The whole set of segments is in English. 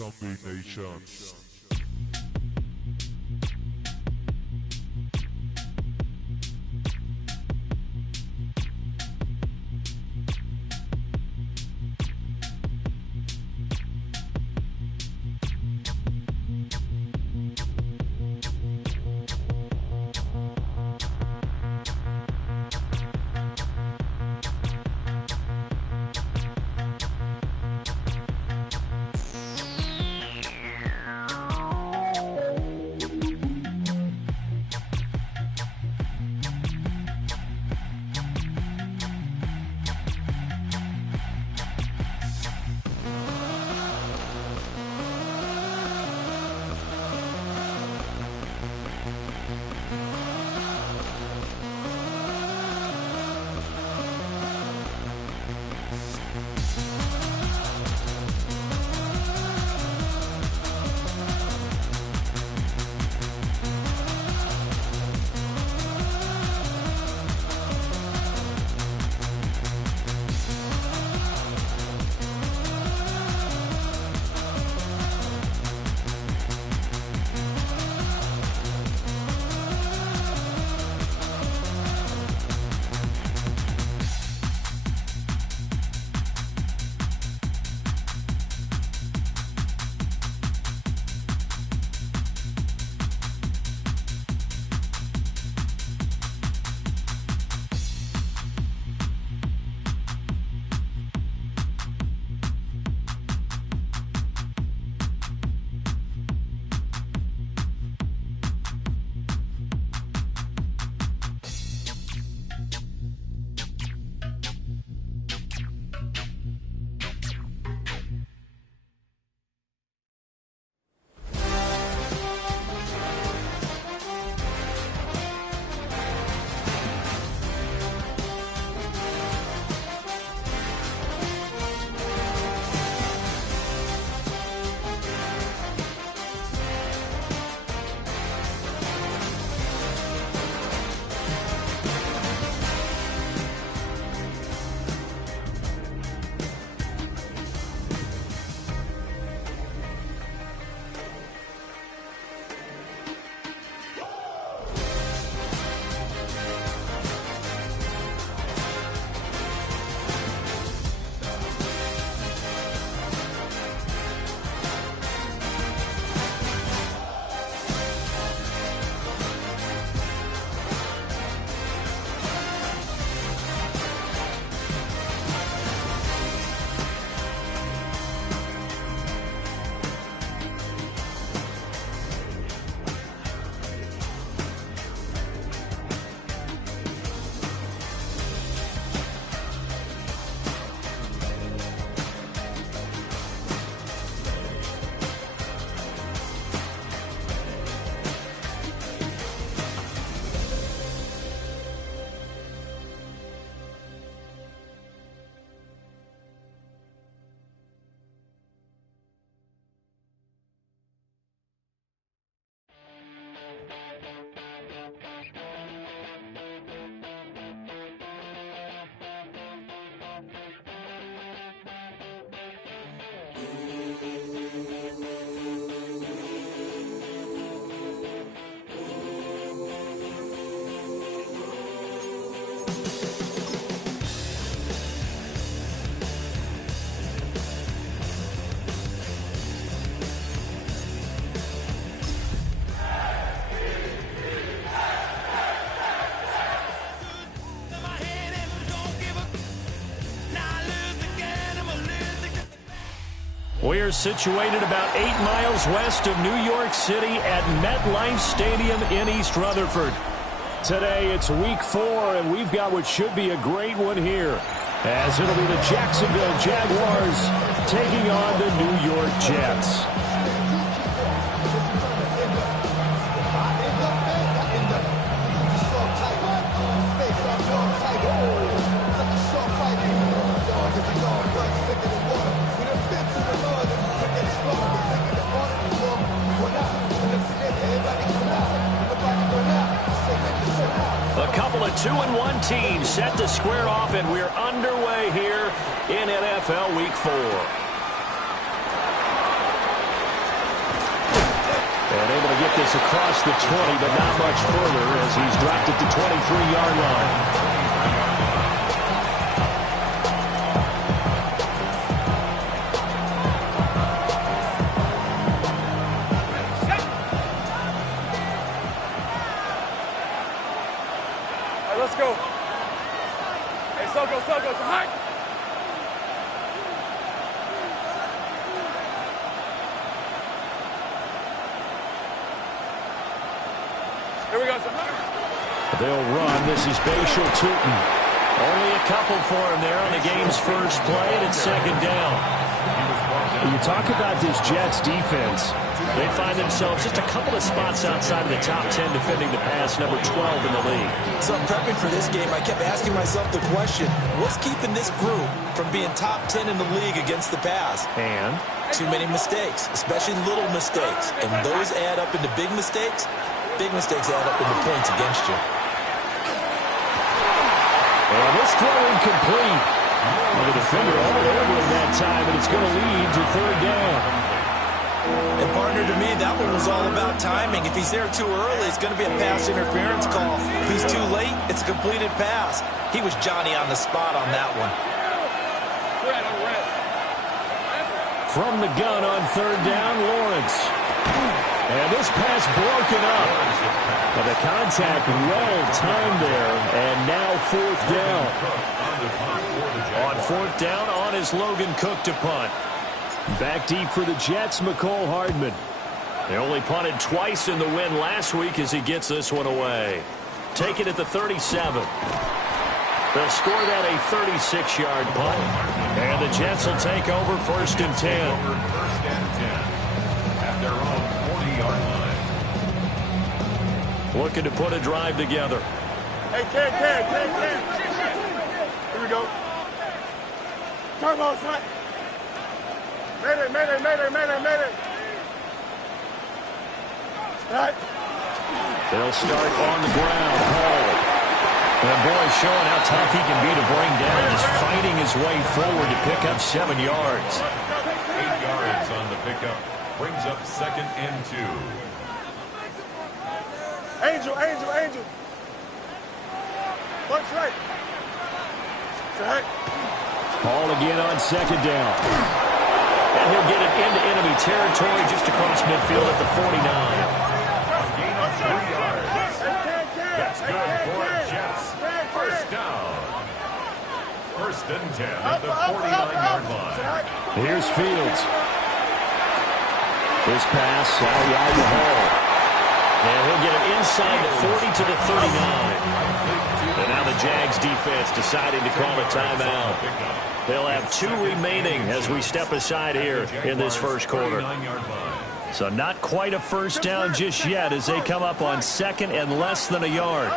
Domination. We're situated about 8 miles west of New York City at MetLife Stadium in East Rutherford. Today it's week 4, and we've got what should be a great one here, as it'll be the Jacksonville Jaguars taking on the New York Jets. A couple of 2-1 teams set to square off, and we're underway here in NFL Week 4. And able to get this across the 20, but not much further as he's dropped it to 23-yard line. Let's go. Hey, Soko, high. Here we go, They'll run. This is Bashal Tootin. Only a couple for him there on the game's first play, and it's second down. When you talk about this Jets defense, they find themselves just a couple of spots outside of the top 10 defending the pass, number 12 in the league. So prepping for this game, I kept asking myself the question, what's keeping this group from being top 10 in the league against the pass? And? Too many mistakes, especially little mistakes. And those add up into big mistakes. Big mistakes add up into points against you. And this throw incomplete. The defender all over him that time, and it's going to lead to third down. And partner, to me, that one was all about timing. If he's there too early, it's going to be a pass interference call. If he's too late, it's a completed pass. He was Johnny on the spot on that one. From the gun on third down, Lawrence. And this pass broken up. But the contact well timed there, and now fourth down. On fourth down, on is Logan Cook to punt. Back deep for the Jets, McCole Hardman. They only punted twice in the win last week as he gets this one away. Take it at the 37. They'll score that a 36-yard punt. And the Jets will take over first and 10. First and 10 at their own 40-yard line. Looking to put a drive together. Hey, Ken. Here we go. Turbo, son. Mayday. Right. They'll start on the ground. Hall. And boy, showing how tough he can be to bring down, just fighting his way forward to pick up 7 yards. 8 yards on the pickup. Brings up second and 2. Angel. Punch right. Right. Hall again on second down. And he'll get it into enemy territory just across midfield at the 49. Gain of 3 yards. That's good for Jets. First down. First and 10 at the 49-yard line. Here's Fields. This pass out wide to Hall. And he'll get it inside the 40 to the 39. And now the Jags defense deciding to call a timeout. They'll have 2 remaining as we step aside here in this first quarter. So not quite a first down just yet as they come up on second and less than a yard.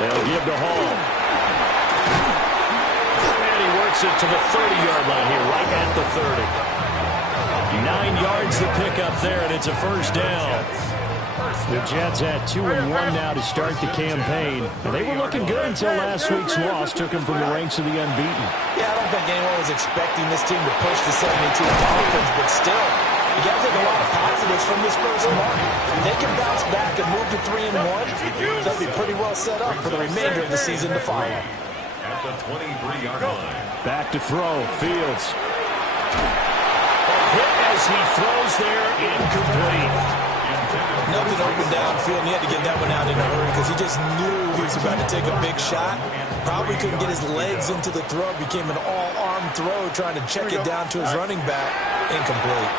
They'll give to Hall. And he works it to the 30-yard line here, right at the 30. 9 yards to pick up there, and it's a first down. The Jets at 2-1 now to start the campaign. And they were looking good until last week's loss took them from the ranks of the unbeaten. Yeah, I don't think anyone was expecting this team to push the 72 Dolphins, but still, you got to take a lot of positives from this first month. If they can bounce back and move to 3-1, they'll be pretty well set up for the remainder of the season to follow. At the 23-yard line. Back to throw. Fields. Hit as he throws there, incomplete. Nothing open downfield, and he had to get that one out in a hurry because he just knew he was about to take a big shot. Probably couldn't get his legs into the throw. Became an all-arm throw, trying to check it down to his running back. Incomplete.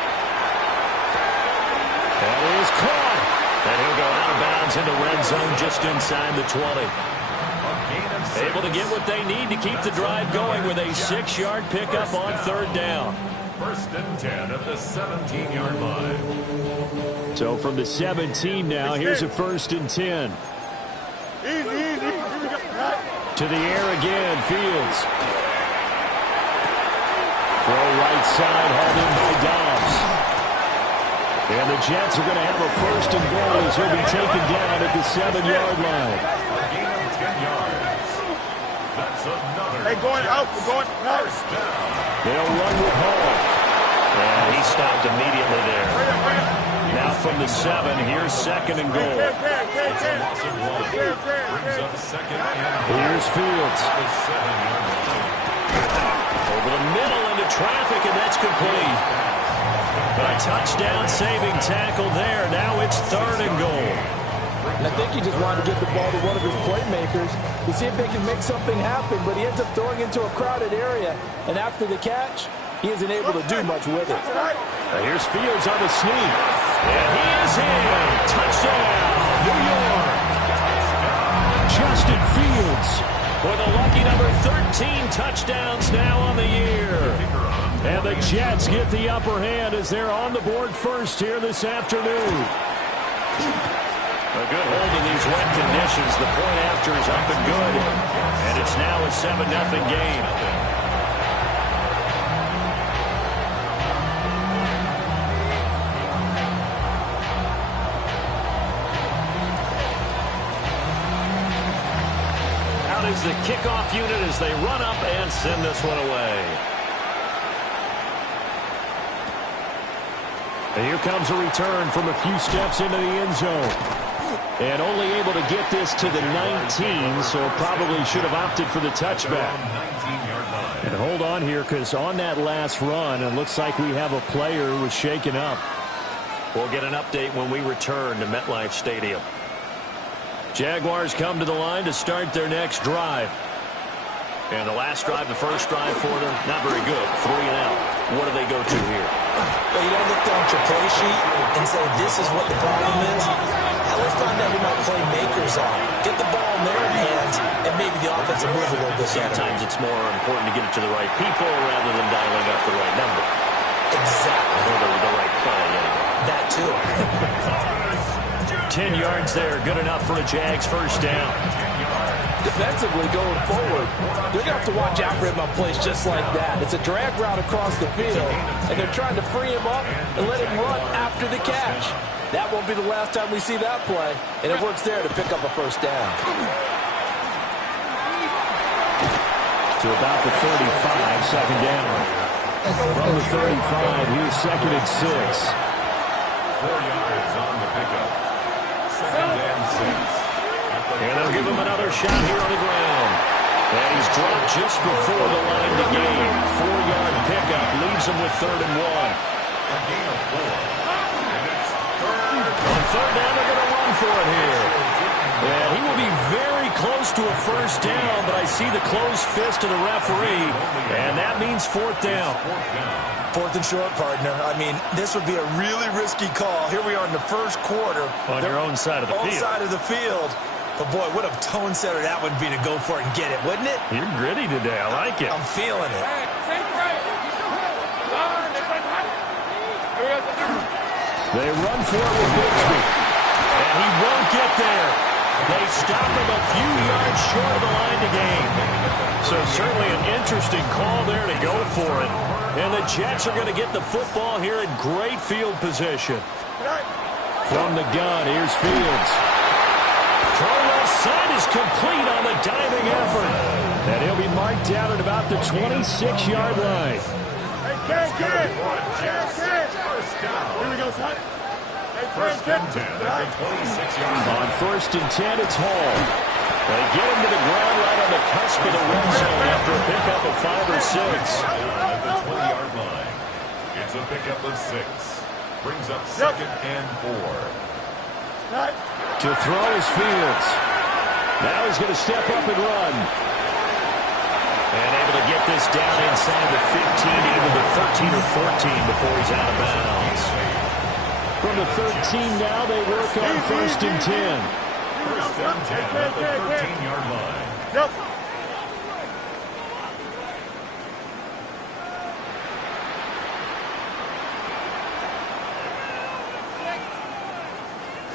That is caught. And he'll go out of bounds in the red zone just inside the 20. Able to get what they need to keep the drive going with a 6-yard pickup on third down. First and 10 at the 17-yard line. So from the 17 now, here's a first and 10. Easy. To the air again, Fields. Throw right side, hauled in by Dobbs. And the Jets are going to have a first and goal as he'll be taken down at the 7-yard line. Gain of 10 yards. That's another. Hey, going out. We're going out. First down. They'll run with Hall. And he stopped immediately there. Now from the 7, here's second and goal. It's a loss of 1. Brings up second and goal. Here's Fields. The 7-yard line. Over the middle into traffic, and that's complete. A touchdown-saving tackle there. Now it's third and goal. And I think he just wanted to get the ball to one of his playmakers to see if they can make something happen, but he ends up throwing into a crowded area, and after the catch, he isn't able to do much with it. Now here's Fields on the sneak. And he is in. Touchdown, New York. Justin Fields with a lucky number 13 touchdowns now on the year. And the Jets get the upper hand as they're on the board first here this afternoon. A good hold in these wet conditions. The point after is up and good. And it's now a 7-0 game. Out is the kickoff unit as they run up and send this one away. And here comes a return from a few steps into the end zone. And only able to get this to the 19, so probably should have opted for the touchback. And hold on here, because on that last run, it looks like we have a player who was shaken up. We'll get an update when we return to MetLife Stadium. Jaguars come to the line to start their next drive. And the last drive, the first drive for them, not very good. 3 and out. What do they go to here? Well, you don't look down at your play sheet and say this is what the problem is. Now let's find out who my playmakers are. Get the ball in their hands, and maybe the offense will move a little bit better. Sometimes it's more important to get it to the right people rather than dialing up the right number. Exactly. Or the right play, anyway. That too. 10 yards there, good enough for a Jags first down. Defensively going forward, they're going to have to watch out for him on plays just like that. It's a drag route across the field, and they're trying to free him up and let him run after the catch. That won't be the last time we see that play, and it works there to pick up a first down. To about the 35, second down. From the 35, here's second and 6. 4 yards on the pickup. Second and 6. And they'll give him another shot here on the ground. And he's dropped just before the line to gain. 4-yard pickup leaves him with third and 1. A gain of 4. And it's On third down, they're going to run for it here. And he will be very close to a first down, but I see the closed fist of the referee, and that means fourth down. Fourth and short, partner. I mean, this would be a really risky call. Here we are in the first quarter. On your own side of the field. Own side of the field. But, boy, what a tone setter that would be to go for it and get it, wouldn't it? You're gritty today. I like it. I'm feeling it. They run for it with Bixby. And he won't get there. They stop him a few yards short of the line to gain. So certainly an interesting call there to go for it. And the Jets are going to get the football here in great field position. From the gun, here's Fields. Throw left side is complete on the diving effort. And he'll be marked down at about the 26-yard line. Here we go, son. First and 10 at the 26-yard line. On first and 10, it's Hall. They get him to the ground right on the cusp of the red zone after a pickup of 5 or 6. At the 20-yard line. It's a pickup of 6. Brings up second and 4. To throw is Fields. Now he's going to step up and run. And able to get this down inside the 15, either the 13 or 14 before he's out of bounds. From the 13 now, they work on first and 10. First and 10 at the 13-yard line. Yep.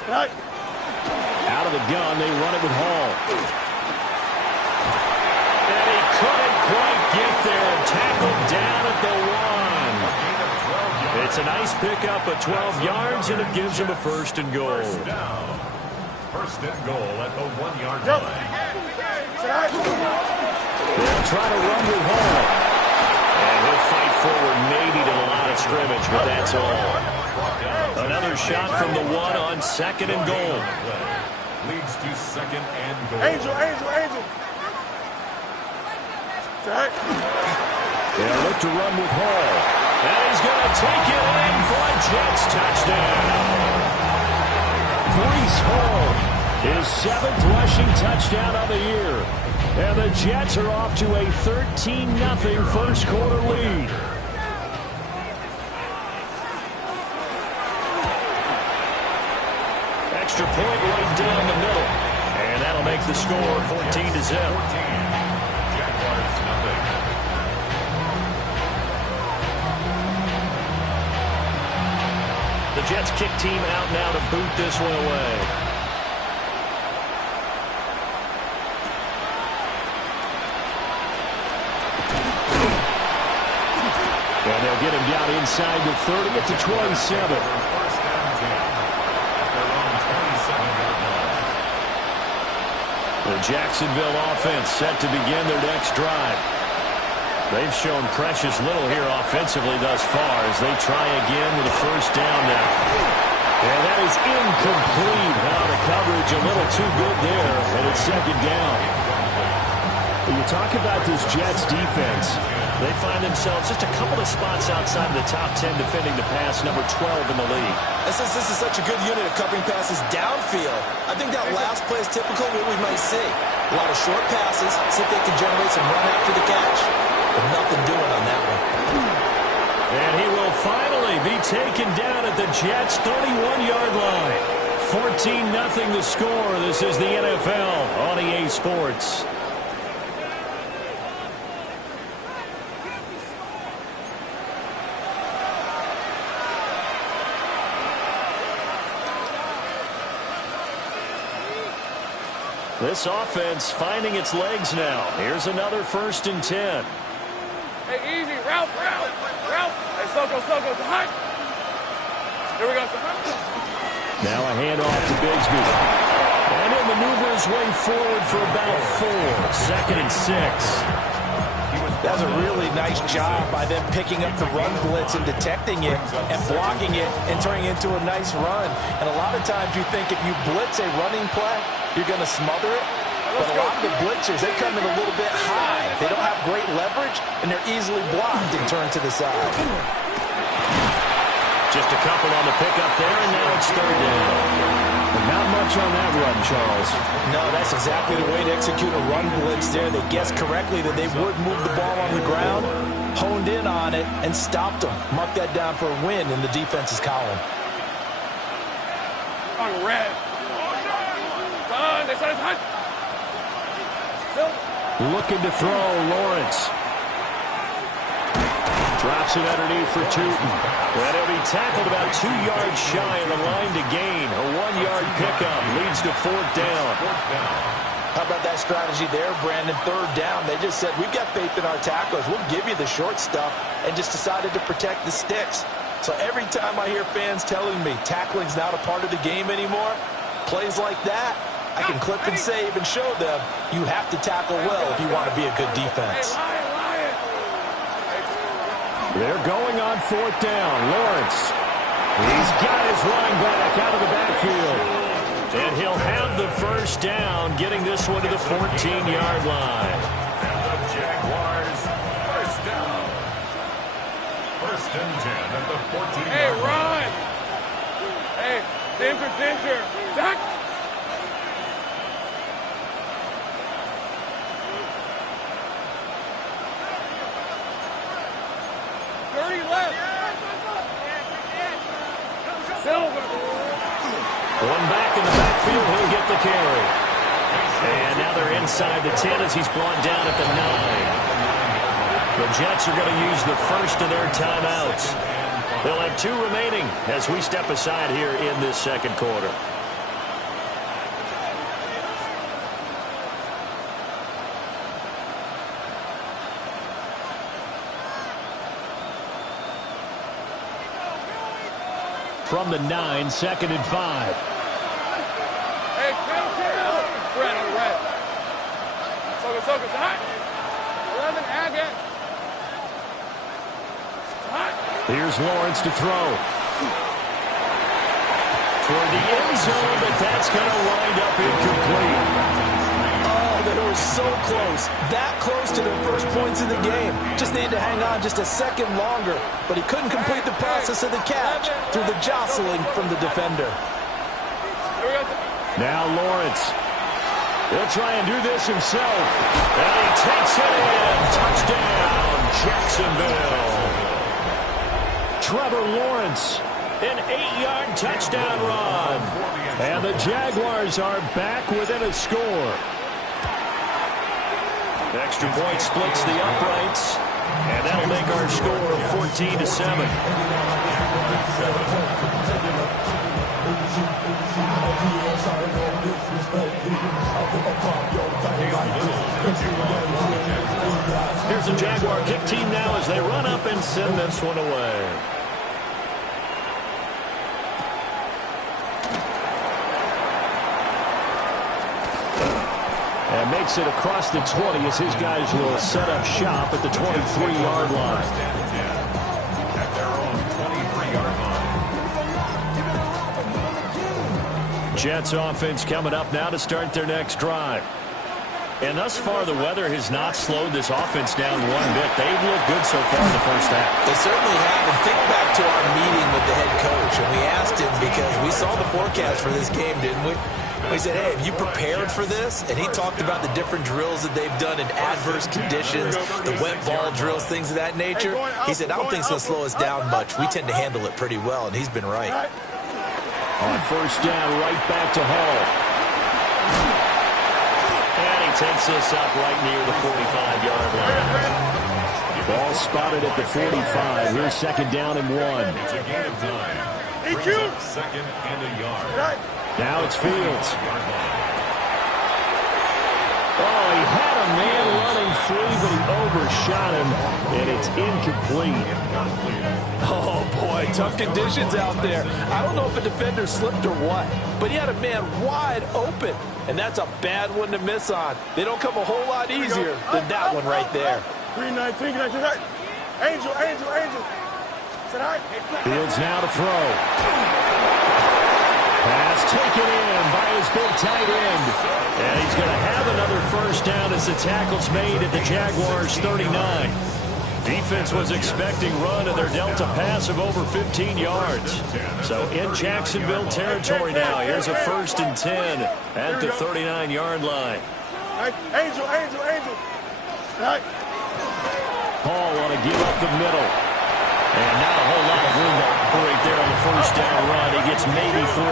Out of the gun, they run it with Hall. And he couldn't quite get there. Tackled down at the 1. It's a nice pickup of 12 yards, and it gives him a first and goal. First down. First and goal at the 1-yard line. They'll try to run with Hall. And he'll fight forward maybe to the line of scrimmage, but that's all. Another shot from the 1 on second and goal. Leads to second and goal. Angel. They'll look to run with Hall. And he's going to take it in for a Jets touchdown. Breece Hall, his 7th rushing touchdown of the year. And the Jets are off to a 13-0 first quarter lead. Extra point right down the middle. And that'll make the score 14-0. Jaguars nothing. The Jets kick team out now to boot this one away. And they'll get him down inside the 30 at the 27. First and 10 at their own 27-yard line. The Jacksonville offense set to begin their next drive. They've shown precious little here offensively thus far as they try again with a first down now. And that is incomplete. Now the coverage a little too good there, and it's second down. When you talk about this Jets defense, they find themselves just a couple of spots outside of the top 10 defending the pass, number 12 in the league. And since this is such a good unit of covering passes downfield, I think that last play is typical of what we might see. A lot of short passes, see if they can generate some run after the catch. But nothing doing on that one. And he will finally be taken down at the Jets' 31-yard line. 14-0 the score. This is the NFL on EA Sports. This offense finding its legs now. Here's another first and 10. Hey, easy. Ralph. Hey, Soko, hot. Here we go, Now a handoff to Bigsby. And he'll maneuver his way forward for about 4. Second and 6. That was a really nice job by them picking up the run blitz and detecting it and blocking it and turning it into a nice run. And a lot of times you think if you blitz a running play, you're going to smother it. But a lot of the blitzers, they come in a little bit high. They don't have great leverage, and they're easily blocked and turned to the side. Just a couple on the pickup there, and now it's third down. But not much on that run, Charles. No, that's exactly the way to execute a run blitz there. They guessed correctly that they would move the ball on the ground, honed in on it, and stopped them. Mark that down for a win in the defense's column. On red. They said it's hot. Looking to throw, Lawrence. Drops it underneath for Tootin. And he'll be tackled about 2 yards shy of the line to gain. A 1-yard pickup leads to fourth down. How about that strategy there, Brandon? Third down. They just said, we've got faith in our tacklers. We'll give you the short stuff, and just decided to protect the sticks. So every time I hear fans telling me tackling's not a part of the game anymore, plays like that, I can clip and save and show them you have to tackle well if you want to be a good defense. They're going on 4th down. Lawrence. He's got his running back out of the backfield. And he'll have the first down, getting this one to the 14-yard line. And the Jaguars, first down. 1st and 10 at the 14-yard line. Hey, run! Hey, danger. Zach! 30 left. Silver. One back in the backfield, he'll get the carry. And now they're inside the 10 as he's brought down at the 9. The Jets are going to use the first of their timeouts. They'll have 2 remaining as we step aside here in this second quarter. From the 9, 2nd and 5. Hey, red on red. Soka, hot. 11, Agate. Hot. Here's Lawrence to throw. Toward the end zone, but that's going to wind up incomplete. Oh, they were so close. That close to their first points in the game. Just needed to hang on just a second longer. But he couldn't complete the process of the catch through the jostling from the defender. Now Lawrence. He'll try and do this himself. And he takes it in. Touchdown, Jacksonville. Trevor Lawrence, an 8-yard touchdown run. And the Jaguars are back within a score. Extra point splits the uprights. And that'll make our score 14-7. Here's the Jaguar kick team now as they run up and send this one away. And makes it across the 20 as his guys will set up shop at the 23-yard line. At their own 23-yard line. Jets offense coming up now to start their next drive. And thus far, the weather has not slowed this offense down one bit. They've looked good so far in the first half. They certainly have. And think back to our meeting with the head coach. And we asked him because we saw the forecast for this game, didn't we? We said, hey, have you prepared for this? And he talked about the different drills that they've done in adverse conditions, the wet ball drills, things of that nature. He said, I don't think it's going to slow us down much. We tend to handle it pretty well, and he's been right. On first down, right back to Hall. And he takes this up right near the 45-yard line. Ball spotted at the 45. Here's second down and 1. It's a gain of time. Second and a yard. Now it's Fields. Oh, he had a man running free, but he overshot him, and it's incomplete. Oh, boy, tough conditions out there. I don't know if a defender slipped or what, but he had a man wide open, and that's a bad one to miss on. They don't come a whole lot easier than that one right there. 319, Angel. Fields now to throw. Pass taken in by his big tight end. And he's going to have another first down as the tackle's made at the Jaguars' 39. Defense was expecting run, and they're dealt a pass of over 15 yards. So in Jacksonville territory now. Here's a 1st and 10 at the 39-yard line. Angel. Hall want to give up the middle. And not a whole lot of room to operate there on the first down run. He gets maybe 3.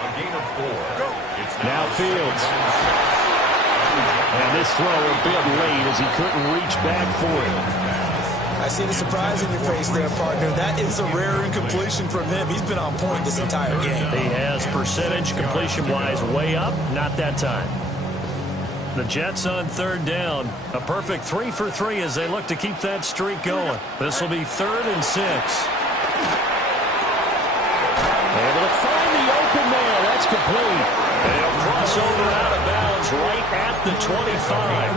A gain of 4. Now Fields. And this throw a bit late as he couldn't reach back for it. I see the surprise in your face there, partner. That is a rare incompletion from him. He's been on point this entire game. He has percentage completion-wise way up. Not that time. The Jets on third down. A perfect 3 for 3 as they look to keep that streak going. This will be 3rd and 6. Able to find the open man. That's complete. They'll cross over out of bounds right at the 25.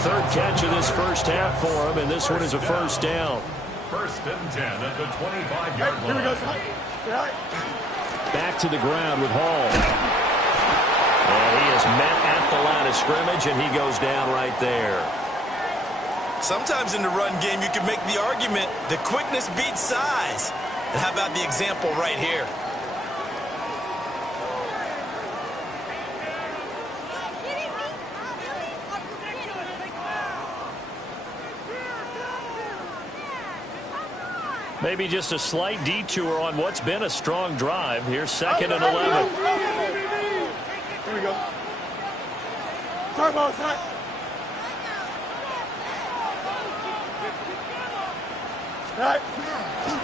3rd catch of this first half for him, and this one is a first down. 1st and 10 at the 25-yard line. Here we go. Back to the ground with Hall. And he is met at the line of scrimmage, and he goes down right there. Sometimes in the run game, you can make the argument that quickness beats size. And how about the example right here? Maybe just a slight detour on what's been a strong drive. Here's 2nd and 11. Here we go. Start ball, start.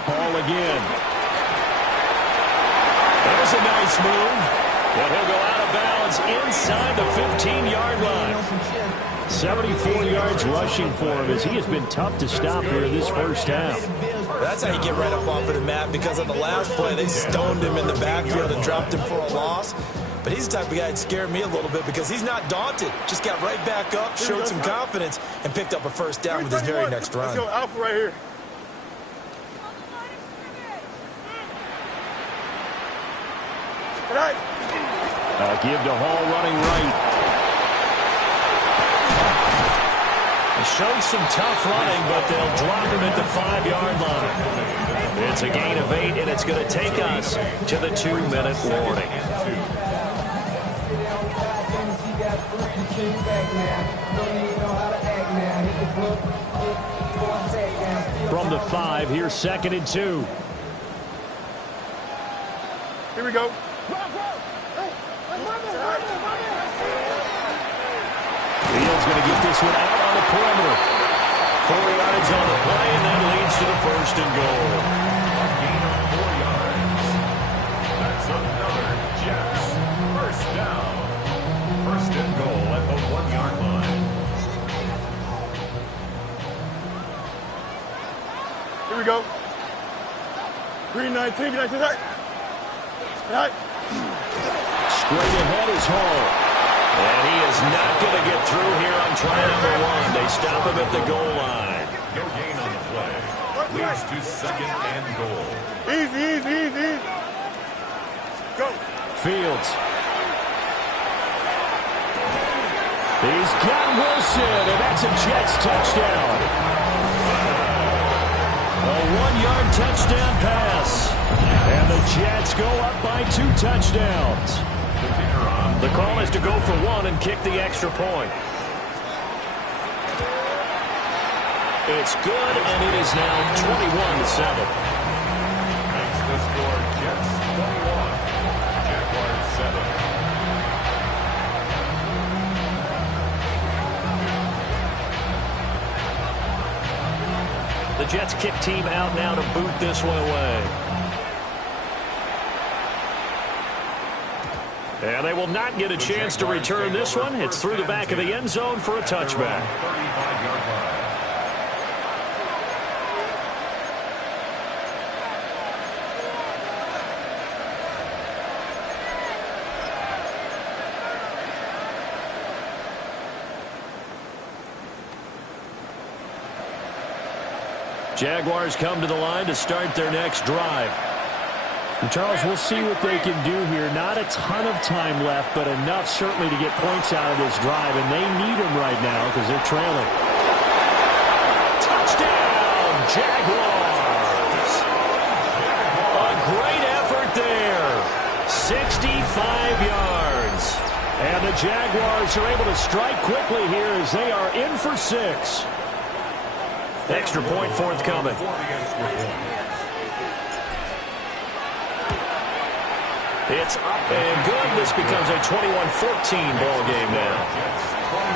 Ball again. That was a nice move. And he'll go out of bounds inside the 15-yard line. 74 yards rushing for him as he has been tough to stop here in this first half. That's how you get right up off of the mat, because on the last play, they stoned him in the backfield and dropped him for a loss. But he's the type of guy that scared me a little bit because he's not daunted. Just got right back up, showed some confidence, and picked up a first down with his very next run. Let's go, Alpha right here. Give to Hall running right. Showed some tough running, but they'll drop him at the 5-yard line. It's a gain of 8, and it's going to take us to the 2-minute warning. From the 5, here's 2nd and 2. Here we go. Fields going to get this one out on the perimeter. 4 yards on the play, and that leads to the 1st and goal. A gain of 4 yards. That's another Jets. 1st down. 1st and goal at the 1-yard line. Here we go. Green 19, 19, right. Straight ahead is Hall. And he is not going to get through here on try number 1. They stop him at the goal line. No gain on the play. Leads to 2nd and goal. Easy. Go. Fields. He's got Wilson, and that's a Jets touchdown. A 1-yard touchdown pass. And the Jets go up by 2 touchdowns. The call is to go for 1 and kick the extra point. It's good, and it is now 21-7. Makes the score Jets 21, Jaguars 7. The Jets kick team out now to boot this one away. And they will not get a chance to return this one. It's through the back of the end zone for a touchback. 35-yard line. Jaguars come to the line to start their next drive. And Charles, we'll see what they can do here. Not a ton of time left, but enough certainly to get points out of this drive, and they need them right now because they're trailing. Touchdown, Jaguars! A great effort there. 65 yards. And the Jaguars are able to strike quickly here as they are in for 6. Extra point forthcoming. It's up and good. This becomes a 21-14 ball game now. Jets 21,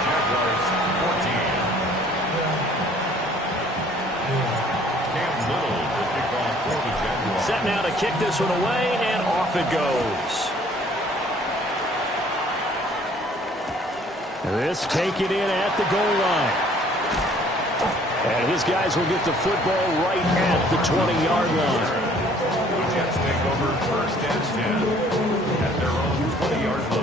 Jaguars 14. Cam Little to kick off for the Jaguars. Set now to kick this one away, and off it goes. This taken in at the goal line. And his guys will get the football right at the 20-yard line. The Jets take over 1st and 10 at their own 20-yard line.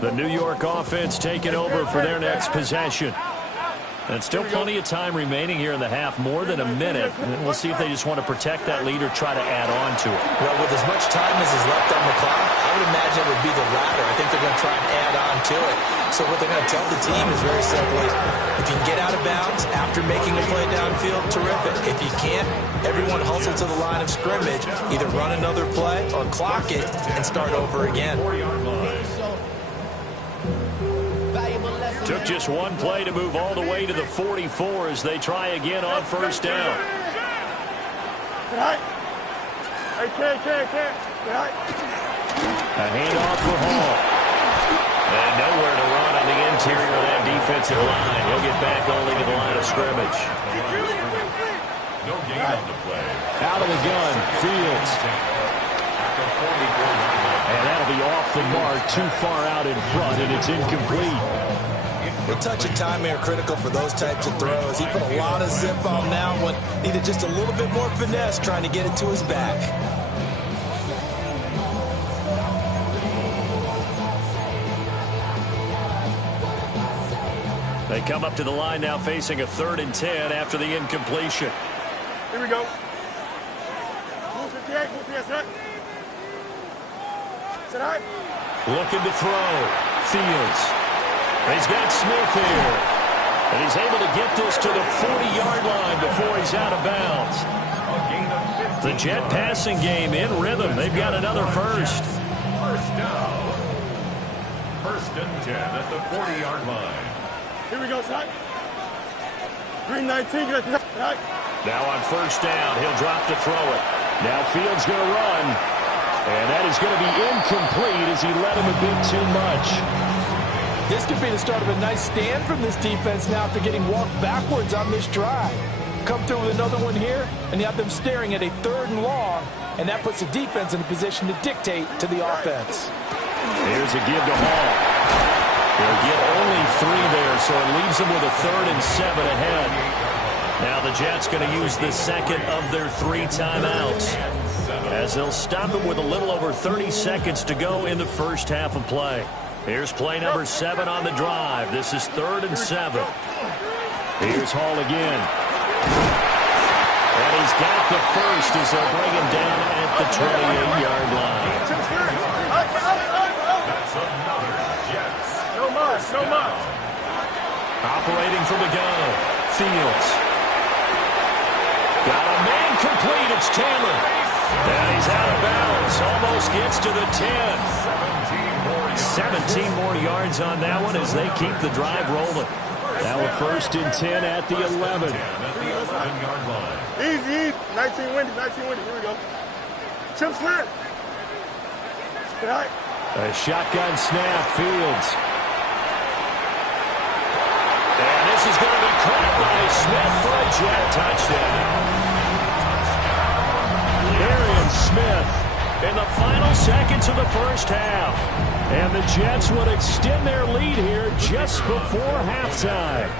The New York offense taking over for their next possession. And still plenty of time remaining here in the half, more than a minute. And we'll see if they just want to protect that lead or try to add on to it. Well, with as much time as is left on the clock, I would imagine it would be the latter. I think they're going to try and add on to it. So what they're going to tell the team is very simply, if you can get out of bounds after making a play downfield, terrific. If you can't, everyone hustle to the line of scrimmage, either run another play or clock it and start over again. Took just one play to move all the way to the 44 as they try again on 1st down. A handoff for Hall. And nowhere to run on the interior of that defensive line. He'll get back only to the line of scrimmage. No gain on the play. Out of the gun, Fields. And that'll be off the mark, too far out in front, and it's incomplete. The touch and timing are critical for those types of throws. He put a lot of zip on that one. Needed just a little bit more finesse trying to get it to his back. They come up to the line now facing a 3rd and 10 after the incompletion. Here we go. Move 58, move 58, set high. Looking to throw. Fields. He's got Smith here. And he's able to get this to the 40-yard line before he's out of bounds. The Jet passing game in rhythm. They've got another first. First down. 1st and 10 at the 40-yard line. Here we go, set. Green 19, get it. Now on 1st down, he'll drop to throw it. Now Fields going to run. And that is going to be incomplete as he let him a bit too much. This could be the start of a nice stand from this defense now after getting walked backwards on this drive. Come through with another one here, and you have them staring at a 3rd and long, and that puts the defense in a position to dictate to the offense. Here's a give to Hall. They'll get only 3 there, so it leaves them with a 3rd and 7 ahead. Now the Jets going to use the second of their 3 timeouts, as they'll stop it with a little over 30 seconds to go in the first half of play. Here's play number 7 on the drive. This is 3rd and 7. Here's Hall again. And he's got the first as they'll bring him down at the 28-yard line. That's another Jets. No more. Operating from the gun. Fields. Got a man complete. It's Taylor. And he's out of bounds. Almost gets to the 10. 17 more yards on that one as they keep the drive rolling. Now a 1st and 10 at the 11. Easy. 19 windy. Here we go. Chip slant. A shotgun snap. Fields. And this is going to be caught by Smith for a Jet touchdown. Arian Smith in the final seconds of the first half. And the Jets would extend their lead here just before halftime.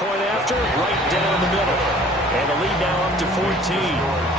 Point after, right down the middle. And the lead now up to 14.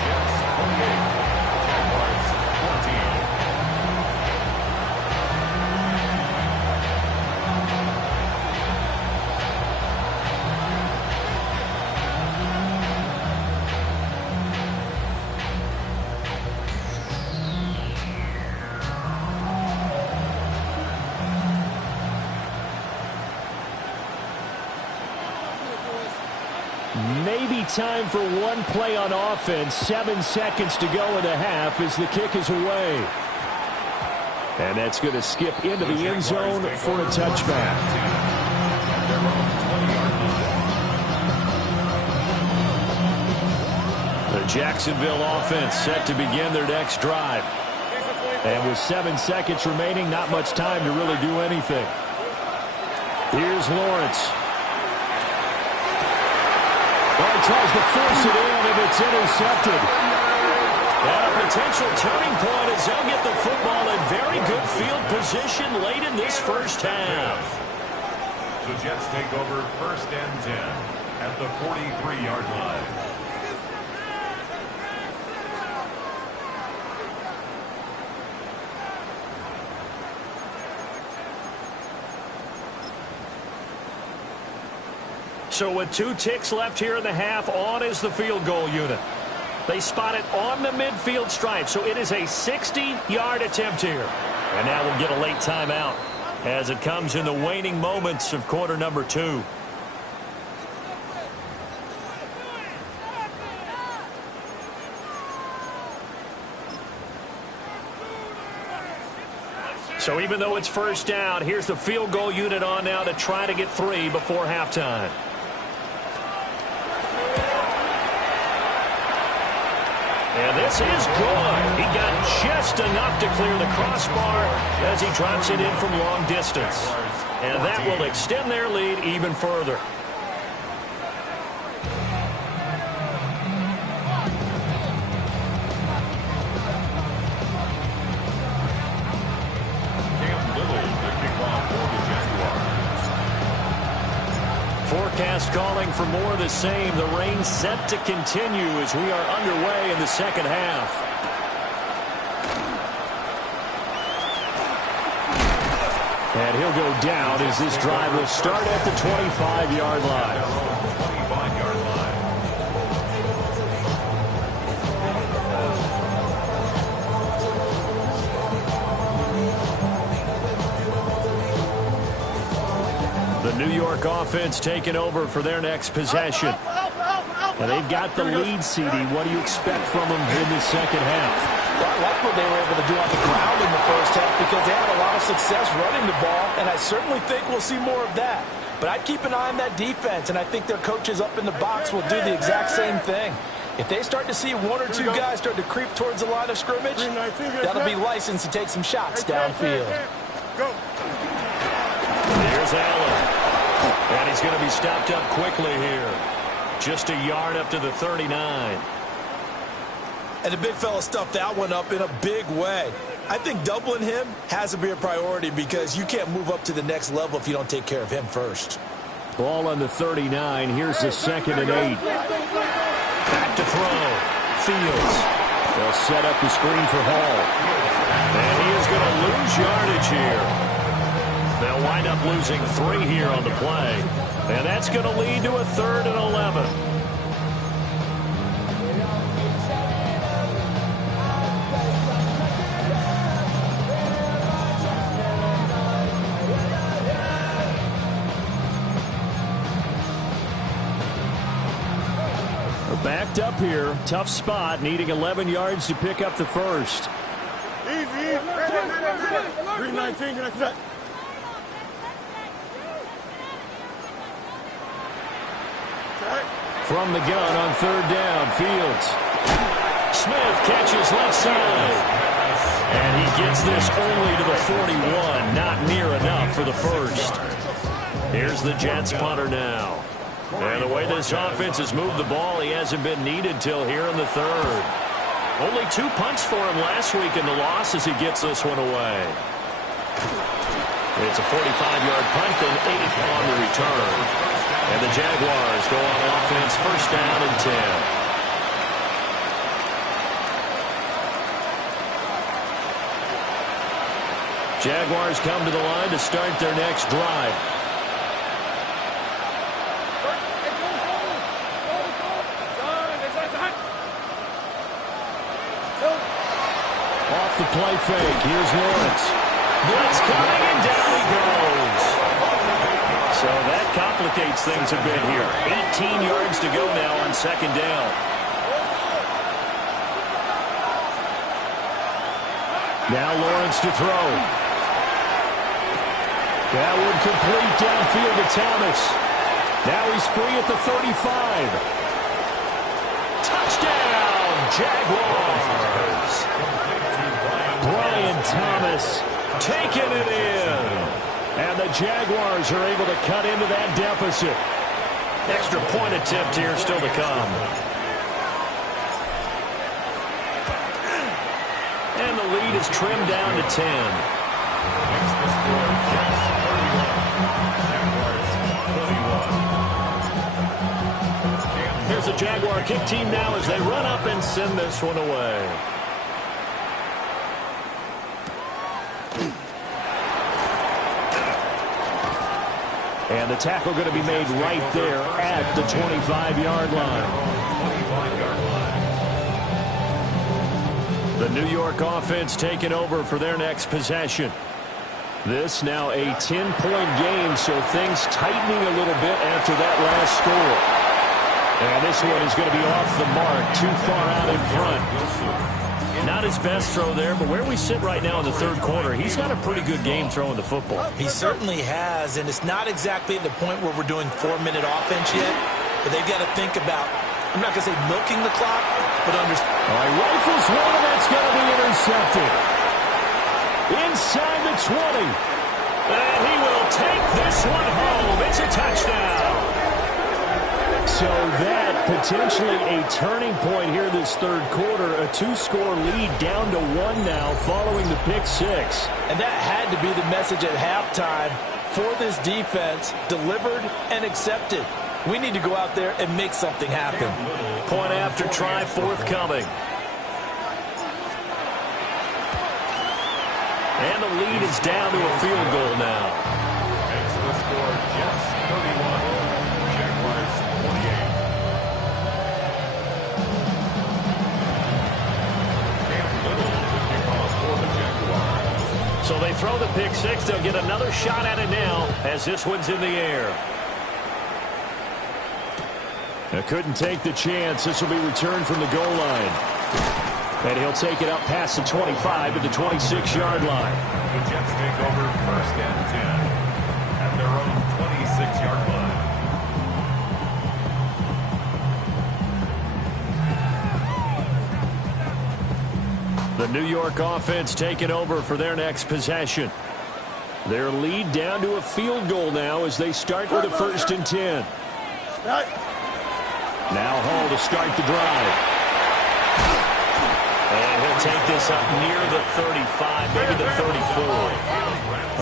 Maybe time for one play on offense. 7 seconds to go in the half as the kick is away. And that's going to skip into the end zone for a touchback. The Jacksonville offense set to begin their next drive. And with 7 seconds remaining, not much time to really do anything. Here's Lawrence. Well, he tries to force it in, and it's intercepted. And a potential turning point as they'll get the football in very good field position late in this first half. The Jets take over 1st and 10 at the 43-yard line. So with 2 ticks left here in the half, on is the field goal unit. They spot it on the midfield stripe, so it is a 60-yard attempt here. And now we'll get a late timeout as it comes in the waning moments of quarter number 2. So even though it's first down, here's the field goal unit on now to try to get 3 before halftime. And this is good. He got just enough to clear the crossbar as he drops it in from long distance. And that will extend their lead even further. Forecast calling for more of the same. The rain set to continue as we are underway in the second half. And he'll go down as this drive will start at the 25-yard line. The New York offense taking over for their next possession. And they've got the lead, CD. What do you expect from them in the second half? Well, I like what they were able to do on the ground in the first half because they had a lot of success running the ball, and I certainly think we'll see more of that. But I'd keep an eye on that defense, and I think their coaches up in the box will do the exact same thing. If they start to see 1 or 2 guys start to creep towards the line of scrimmage, that'll be licensed to take some shots downfield. Here's Allen. And he's going to be stopped up quickly here. Just a yard up to the 39. And the big fella stuffed that one up in a big way. I think doubling him has to be a priority because you can't move up to the next level if you don't take care of him first. Ball on the 39. Here's the 2nd and 8. Back to throw. Fields. They'll set up the screen for Hall. And he is going to lose yardage here. They'll wind up losing 3 here on the play. And that's going to lead to a 3rd and 11. We're backed up here. Tough spot, needing 11 yards to pick up the first. Easy. 319, can I cut? From the gun on 3rd down, Fields. Smith catches left side. And he gets this only to the 41. Not near enough for the first. Here's the Jets punter now. And the way this offense has moved the ball, he hasn't been needed till here in the 3rd. Only 2 punts for him last week in the loss as he gets this one away. It's a 45-yard punt and 8 on the return. And the Jaguars go on offense, 1st down and 10. Jaguars come to the line to start their next drive. Off the play fake, here's Lawrence. Blitz coming, and down he goes. So that complicates things a bit here. 18 yards to go now on 2nd down. Now Lawrence to throw. That would complete downfield to Thomas. Now he's free at the 35. Touchdown, Jaguars. Brian Thomas taking it in. And the Jaguars are able to cut into that deficit. Extra point attempt here still to come. And the lead is trimmed down to 10. Makes the score Jets 31. Jaguars 21. Here's the Jaguar kick team now as they run up and send this one away. And the tackle going to be made right there at the 25-yard line. The New York offense taking over for their next possession. This now a 10-point game, so things tightening a little bit after that last score. And this one is going to be off the mark, too far out in front. Not his best throw there, but where we sit right now in the third quarter, he's got a pretty good game throwing the football. He certainly has, and it's not exactly at the point where we're doing 4-minute offense yet, but they've got to think about, I'm not going to say milking the clock, but understand. All right, rifles one, that's going to be intercepted. Inside the 20. And he will take this one home. It's a touchdown. So that potentially a turning point here this third quarter. A 2-score lead down to 1 now following the pick 6. And that had to be the message at halftime for this defense, delivered and accepted. We need to go out there and make something happen. Point after try forthcoming. And the lead is down to a field goal now. Makes the score Jets 31. Jaguars 28. So they throw the pick 6. They'll get another shot at it now as this one's in the air. Now couldn't take the chance. This will be returned from the goal line. And he'll take it up past the 25 to the 26-yard line. The Jets take over 1st and 10 at their own 26-yard line. The New York offense taking over for their next possession. Their lead down to a field goal now as they start with a 1st and 10. Now Hall to start the drive. And he'll take this up near the 35, maybe the 34.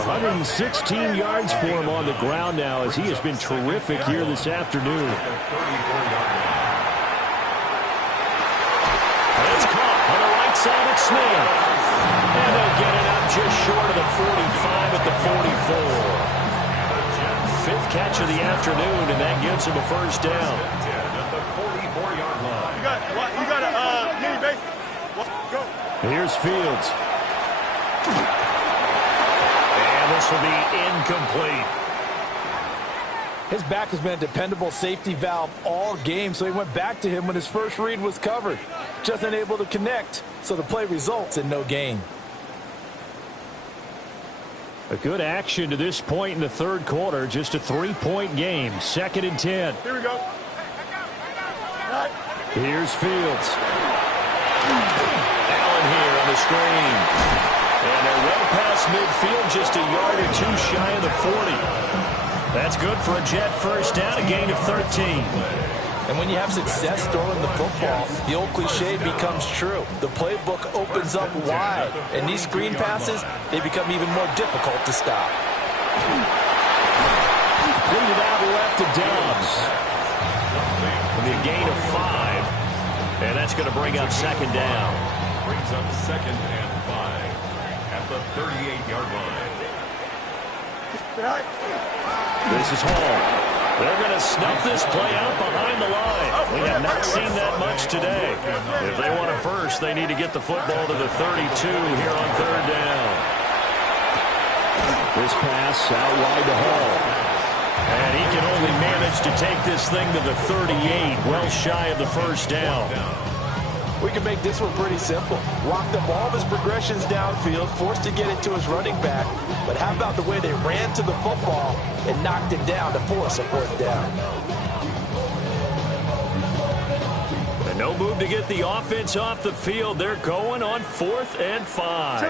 116 yards for him on the ground now as he has been terrific here this afternoon. And it's caught on the right side at Smith. And they'll get it up just short of the 45 at the 44. 5th catch of the afternoon, and that gives him a 1st down. You got a mini base. Go. Here's Fields. And this will be incomplete. His back has been a dependable safety valve all game, so he went back to him when his first read was covered. Just unable to connect, so the play results in no gain. A good action to this point in the third quarter. Just a 3-point game. 2nd and 10. Here we go. Here's Fields. Allen here on the screen. And they're well past midfield, just a yard or 2 shy of the 40. That's good for a Jet 1st down, a gain of 13. And when you have success throwing the football, the old cliche becomes true. The playbook opens up wide, and these screen passes, they become even more difficult to stop. Completed out left to Dobbs. With a gain of 5. And that's going to bring up 2nd down. Brings up 2nd and 5 at the 38-yard line. This is Hall. They're going to snuff this play out behind the line. We have not seen that much today. If they want a 1st, they need to get the football to the 32 here on 3rd down. This pass out wide to Hall. And he can only manage to take this thing to the 38, well shy of the 1st down. We can make this one pretty simple. Locked up all of his progressions downfield, forced to get it to his running back. But how about the way they ran to the football and knocked it down to force a 4th down? And no move to get the offense off the field. They're going on 4th and 5.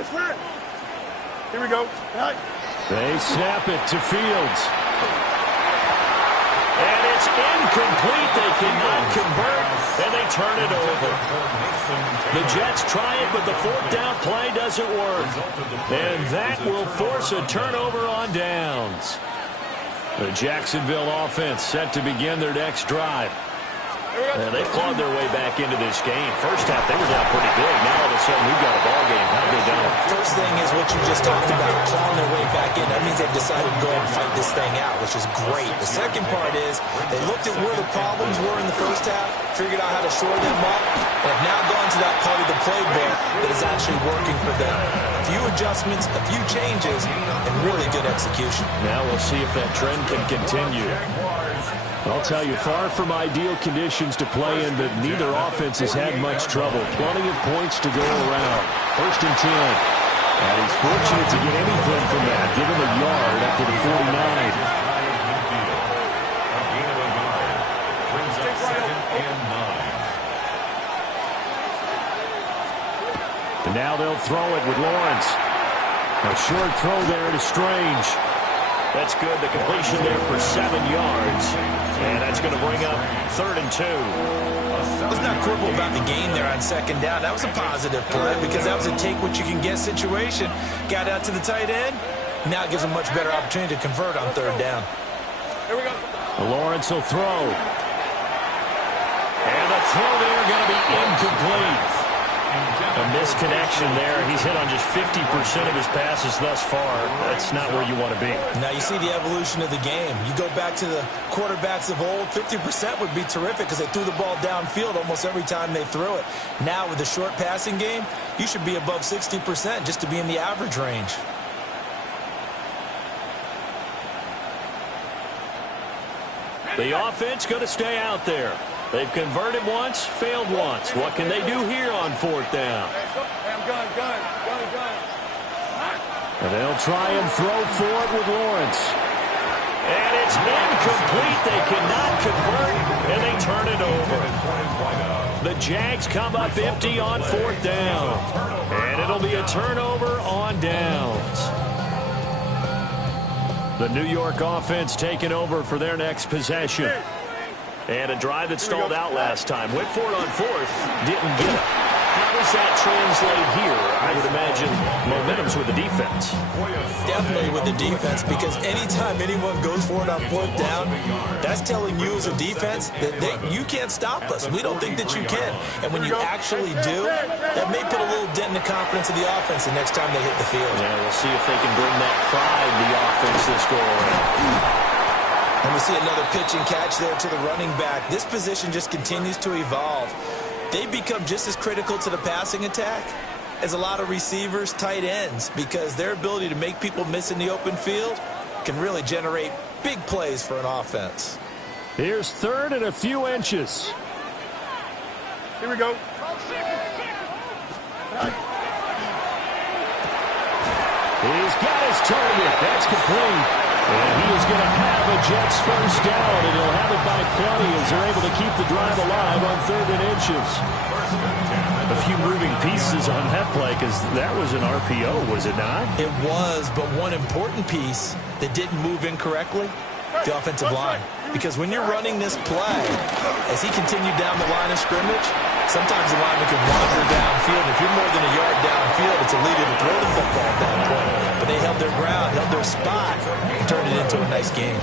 Here we go. They snap it to Fields. And it's incomplete. They cannot convert, and they turn it over. The Jets try it, but the fourth down play doesn't work. And that will force a turnover on downs. The Jacksonville offense set to begin their next drive. And they've clawed their way back into this game. First half, they were down pretty big. Now, all of a sudden, we've got a ball game. How did they done? First thing is what you just talked about, clawing their way back in. That means they've decided to go ahead and fight this thing out, which is great. The second part is they looked at where the problems were in the first half, figured out how to shore them up, and have now gone to that part of the playbook that is actually working for them. A few adjustments, a few changes, and really good execution. Now we'll see if that trend can continue. I'll tell you, far from ideal conditions to play in, but neither offense has had much trouble. Plenty of points to go around. 1st and 10. And he's fortunate to get anything from that. Give him a yard up to the 49. Brings up 2nd and 9. And now they'll throw it with Lawrence. A short throw there to Strange. That's good. The completion there for 7 yards. And that's going to bring up 3rd and 2. Let's not quibble about the game there on 2nd down. That was a positive play because that was a take-what-you-can-get situation. Got out to the tight end. Now it gives them a much better opportunity to convert on 3rd down. Here we go. Lawrence will throw. And the throw there going to be incomplete. A misconnection there. He's hit on just 50% of his passes thus far. That's not where you want to be. Now you see the evolution of the game. You go back to the quarterbacks of old, 50% would be terrific because they threw the ball downfield almost every time they threw it. Now with the short passing game, you should be above 60% just to be in the average range. The offense going to stay out there. They've converted once, failed once. What can they do here on 4th down? Gun. And they'll try and throw for it with Lawrence. And it's incomplete. They cannot convert, and they turn it over. The Jags come up empty on 4th down. And it'll be a turnover on downs. The New York offense taking over for their next possession. And a drive that stalled out last time. Went for it on 4th. Didn't get it. How does that translate here? I would imagine momentum's with the defense. Definitely with the defense, because anytime anyone goes for it on 4th down, that's telling you as a defense that you can't stop us. We don't think that you can. And when you actually do, that may put a little dent in the confidence of the offense the next time they hit the field. Yeah, we'll see if they can bring that pride to the offense this go around. And we see another pitch and catch there to the running back. This position just continues to evolve. They become just as critical to the passing attack as a lot of receivers, tight ends, because their ability to make people miss in the open field can really generate big plays for an offense. Here's 3rd and a few inches. Here we go. He's got his target. That's complete. And he is going to have a Jets 1st down, and he'll have it by plenty as they're able to keep the drive alive on 3rd and inches. A few moving pieces on that play because that was an RPO, was it not? It was, but one important piece that didn't move incorrectly, the offensive line. Because when you're running this play, as he continued down the line of scrimmage, sometimes the lineman can wander downfield. If you're more than a yard downfield, it's illegal to throw the football at that point. But they held their ground, held their spot, and turned it into a nice game.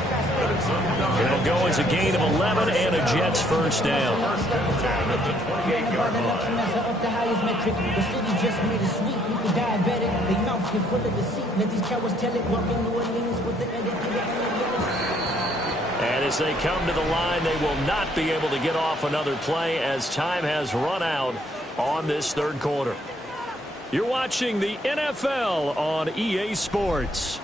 It'll go as a gain of 11 and a Jets 1st down. And as they come to the line, they will not be able to get off another play as time has run out on this 3rd quarter. You're watching the NFL on EA Sports.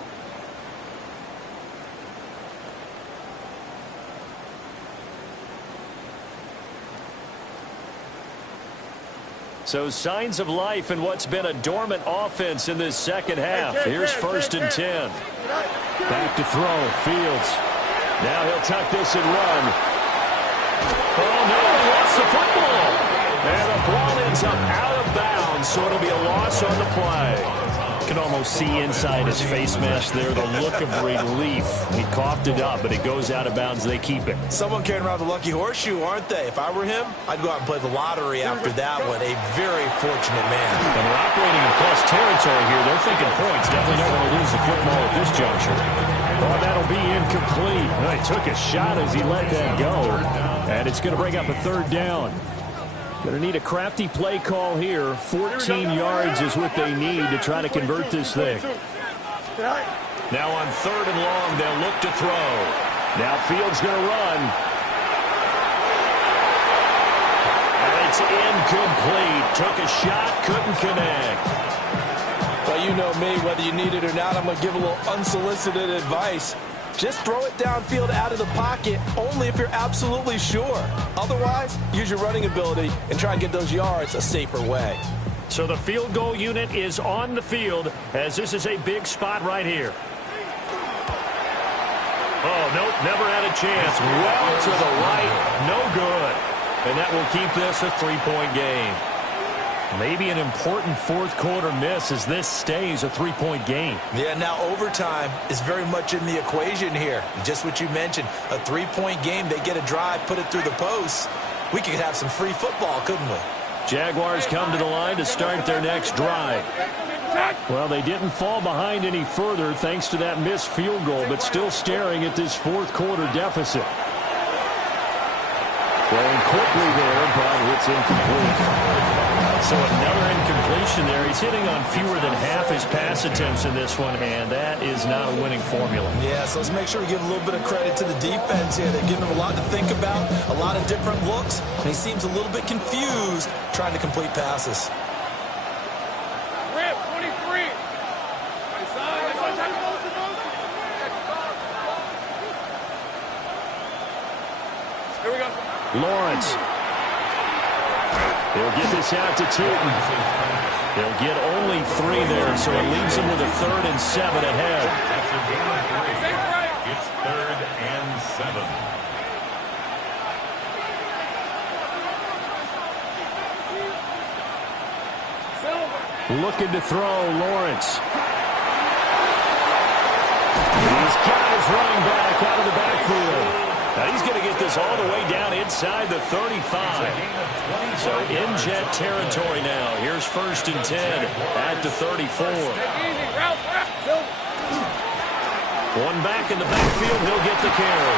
So signs of life in what's been a dormant offense in this 2nd half. Here's 1st and 10. Back to throw. Fields. Now he'll tuck this and run. Oh, no, he lost the football. And the ball ends up out of bounds, so it'll be a loss on the play. can almost see inside his face mask there, the look of relief. He coughed it up, but it goes out of bounds. They keep it. Someone carrying around the lucky horseshoe, aren't they? If I were him, I'd go out and play the lottery after that one. A very fortunate man. And they're operating in plus territory here. They're thinking points. Definitely don't want to lose the football at this juncture. Oh, that'll be incomplete. Well, he took a shot as he let that go. And it's going to bring up a third down. Going to need a crafty play call here. 14 yards is what they need to try to convert this thing. Now on third and long, they'll look to throw. Now Fields going to run. And it's incomplete. Took a shot, couldn't connect. Well, you know me, whether you need it or not, I'm going to give a little unsolicited advice. Just throw it downfield out of the pocket only if you're absolutely sure. Otherwise, use your running ability and try and get those yards a safer way. So the field goal unit is on the field as this is a big spot right here. Oh, nope, never had a chance. Well to the right, no good. And that will keep this a 3-point game. Maybe an important fourth quarter miss as this stays a 3-point game. Yeah, now overtime is very much in the equation here. Just what you mentioned, a 3-point game. They get a drive, put it through the posts. We could have some free football, couldn't we? Jaguars come to the line to start their next drive. Well, they didn't fall behind any further thanks to that missed field goal, but still staring at this fourth quarter deficit. Throwing quickly there, but it's incomplete. So another incompletion there. He's hitting on fewer than half his pass attempts in this one, and that is not a winning formula. Yeah, so let's make sure we give a little bit of credit to the defense here. They're giving him a lot to think about, a lot of different looks, and he seems a little bit confused trying to complete passes. Rip, 23. Here we go. Lawrence. They'll get this out to Tootin. They'll get only 3 there, so it leaves them with a 3rd and 7 ahead. It's 3rd and 7. Looking to throw, Lawrence. He's got his running back out of the backfield. Now he's going to get this all the way down inside the 35. So in jet territory now. Here's 1st and 10 at the 34. One back in the backfield, he'll get the carry.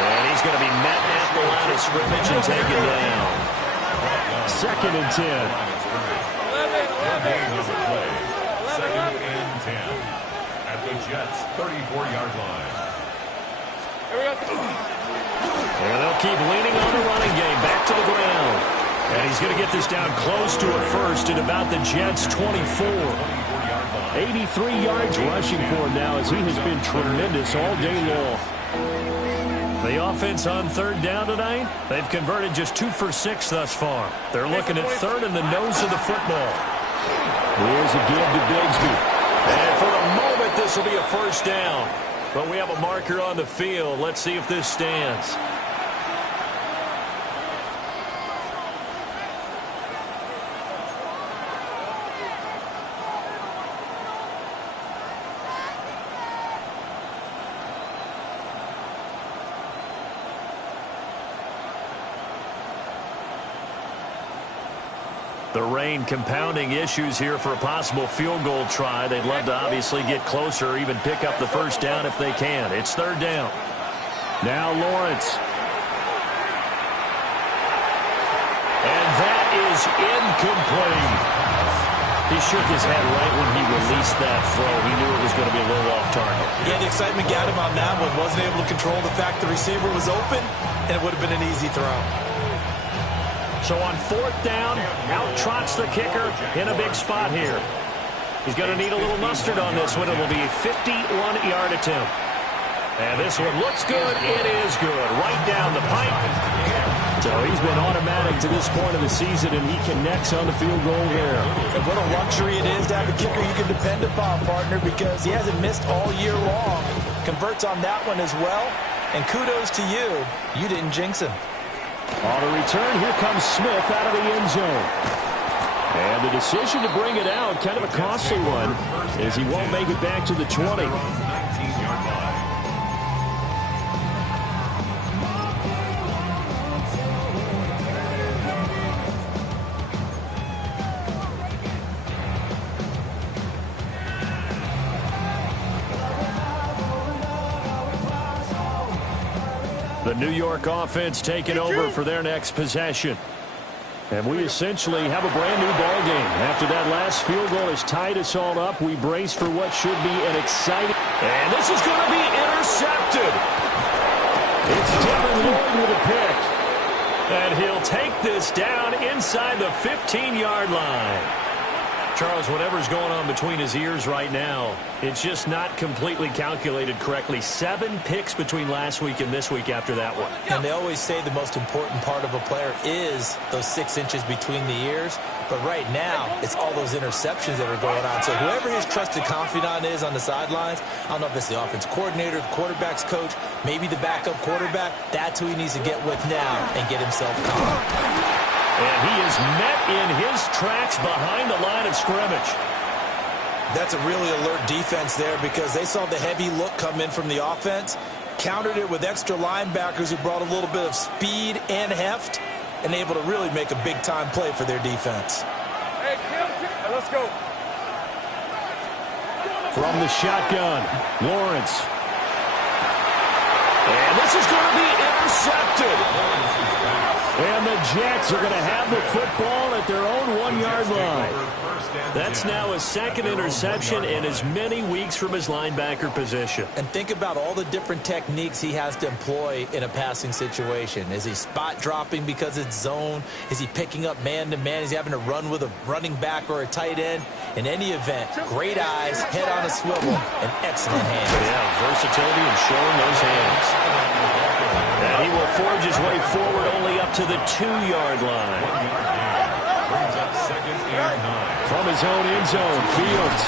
And he's going to be met at the line of scrimmage and taken down. 2nd and 10. 2nd and 10 at the Jets' 34-yard line. And they'll keep leaning on the running game. Back to the ground. And he's going to get this down close to a first at about the Jets' 24. 83 yards rushing for him now as he has been tremendous all day long. The offense on 3rd down tonight, they've converted just 2 for 6 thus far. They're looking at 3rd in the nose of the football. Here's a give to Bigsby. And for the moment, this will be a 1st down. But we have a marker on the field. Let's see if this stands. The rain compounding issues here for a possible field goal try. They'd love to obviously get closer or even pick up the 1st down if they can. It's 3rd down. Now Lawrence. And that is incomplete. He shook his head right when he released that throw. He knew it was going to be a little off target. Yeah, the excitement got him on that one. Wasn't able to control the fact the receiver was open, and it would have been an easy throw. So on 4th down, out trots the kicker in a big spot here. He's going to need a little mustard on this one. It will be a 51-yard attempt. And this one looks good. It is good. Right down the pipe. So he's been automatic to this point of the season, and he connects on the field goal there. And what a luxury it is to have a kicker you can depend upon, partner, because he hasn't missed all year long. Converts on that one as well. And kudos to you. You didn't jinx him. On a return, here comes Smith out of the end zone. And the decision to bring it out, kind of a costly one, as he won't make it back to the 20. 19-yard line. The New York offense taking over for their next possession. And we essentially have a brand new ball game. After that last field goal has tied us all up, we brace for what should be an exciting... And this is going to be intercepted. It's Devin Lloyd with a pick. And he'll take this down inside the 15-yard line. Charles, whatever's going on between his ears right now, it's just not completely calculated correctly. 7 picks between last week and this week after that one. And they always say the most important part of a player is those 6 inches between the ears. But right now, it's all those interceptions that are going on. So whoever his trusted confidant is on the sidelines, I don't know if it's the offense coordinator, the quarterback's coach, maybe the backup quarterback, that's who he needs to get with now and get himself calm. And he is met in his tracks behind the line of scrimmage. That's a really alert defense there because they saw the heavy look come in from the offense, countered it with extra linebackers who brought a little bit of speed and heft, and able to really make a big-time play for their defense. Hey, let's go. From the shotgun, Lawrence. And this is going to be intercepted. And the Jets are going to have the football at their own 1-yard line. That's now a second interception in as many weeks from his linebacker position. And think about all the different techniques he has to employ in a passing situation. Is he spot dropping because it's zone? Is he picking up man-to-man? Is he having to run with a running back or a tight end? In any event, great eyes, head on a swivel, and excellent hands. Yeah, versatility and showing those hands. And he will forge his way forward only up to the 2-yard line. Brings up 2nd and 9. From his own end zone, Fields.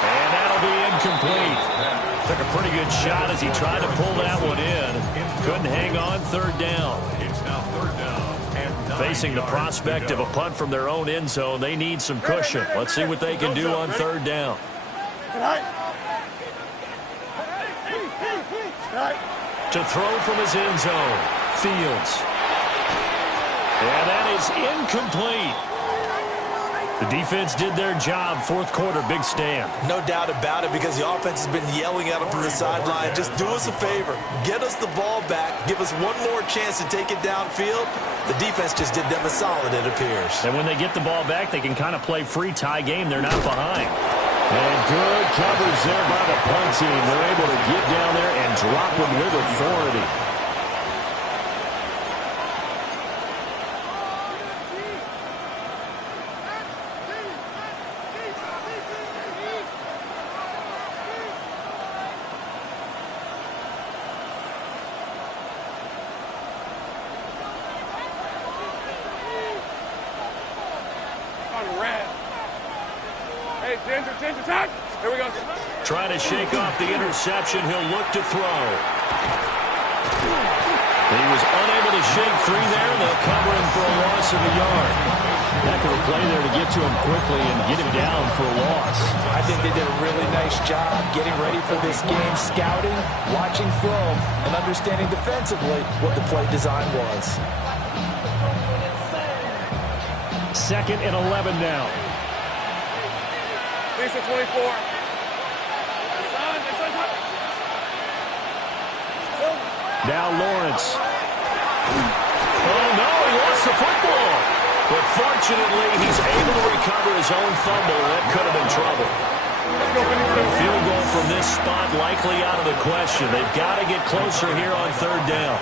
And that'll be incomplete. Took a pretty good shot as he tried to pull that one in. Couldn't hang on, 3rd down. It's now 3rd down and 9. Facing the prospect of a punt from their own end zone, they need some cushion. Let's see what they can do on 3rd down. To throw from his end zone, Fields. And that is incomplete. The defense did their job. 4th quarter, big stand. No doubt about it because the offense has been yelling at him from the sideline. Just do us a favor. Get us the ball back. Give us one more chance to take it downfield. The defense just did them a solid, it appears. And when they get the ball back, they can kind of play free tie game. They're not behind. And good coverage there by the punt team. They're able to get down there and drop them with authority. Here we go. Trying to shake off the interception. He'll look to throw. He was unable to shake free there. They'll cover him for a loss of a yard. Heck of a play there to get to him quickly and get him down for a loss. I think they did a really nice job getting ready for this game, scouting, watching film, and understanding defensively what the play design was. 2nd and 11 now. Lisa 24. Now Lawrence. Oh, no, he lost the football. But fortunately, he's able to recover his own fumble. That could have been trouble. A field goal from this spot likely out of the question. They've got to get closer here on 3rd down.